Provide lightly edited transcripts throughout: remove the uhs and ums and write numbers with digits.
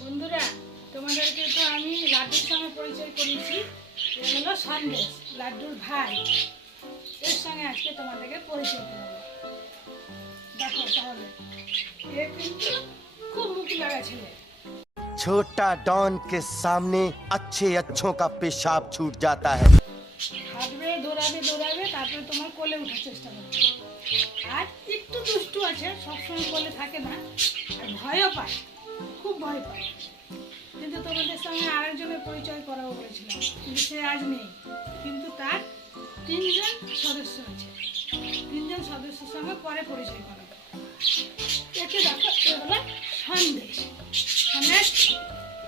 বন্ধুরা, তোমাদেরকে তো আমি লাড্ডুর সঙ্গে পরিচয় করিয়েছি। এ হলো সন্দেশ, লাড্ডুর ভাই। এর সঙ্গে আজকে তোমাদেরকে পরিচয় করাবো। দেখো তাহলে, এ কিন্তু খুব মুখ লাগা ছেলে। छोटा डॉन के सामने अच्छों का पेशाब छूट जाता है। হাঁটবে, দৌড়াবে, তারপরে তোমার কোলে উঠার চেষ্টা করবে। আর একটু দুষ্টু আছে, সবসময় কোলে থাকে না, আর ভয়ও পায়, খুব ভয় পায়। কিন্তু তোমাদের সঙ্গে আরেকজনের পরিচয় করাবো বলেছিলাম, কিন্তু সে আজ নেই। কিন্তু তার 3 জন সদস্য আছে। 3 জন সদস্যের সঙ্গে পরে পরিচয় করাবো। একে দেখো, এ হলো সন্দেশ। সন্দেশ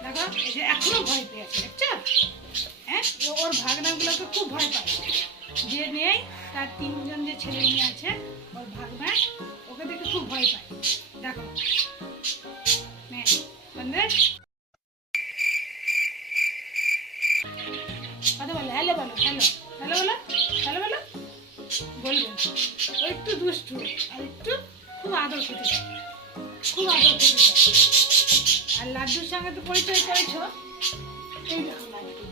দেখো, এই যে এখনো ভয় পেয়েছে, দেখছো? হ্যাঁ, ওর ভাগনাগুলোকে খুব ভয় পায়। যে নেই, তার 3 জন যে ছেলে মেয়ে আছে, ওর ভাগনা ওকে দেখে খুব ভয় পায়। দেখো সন্দেশ কথা বলো, হ্যালো বলো, হ্যালো হ্যালো বলো, হ্যালো বলো, বলবেন। ও একটু দুষ্টু, আর একটু খুব আদর খেতে চায়, খুব আদর খেতে চায়। আর লাড্ডুর সঙ্গে তো পরিচয় করেছ, এই দেখো লাড্ডু।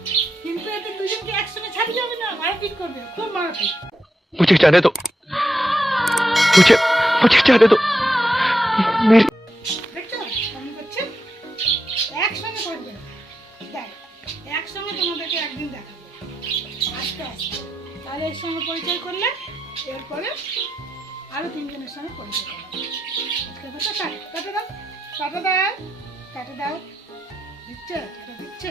কিন্তু এতে দুজনকে একসঙ্গে ছাড়ি যাবে না, মারপিট করবে, খুব মারপিট। मुझे जाने दो, मुझे मुझे जाने दो मेरी। দেখছো কেমন করছে? একসঙ্গে করবে। দেখ, একসঙ্গে তোমাদেরকে একদিন দেখাবো, আস্তে আস্তে। তাহলে এর সঙ্গে পরিচয় করলে, এরপরে আরো 3 জনের সঙ্গে পরিচয় করবে। আজকে তো কাটা দাও, কাটা দাও, কাটা দাও। দিচ্ছে, কাটা দিচ্ছে।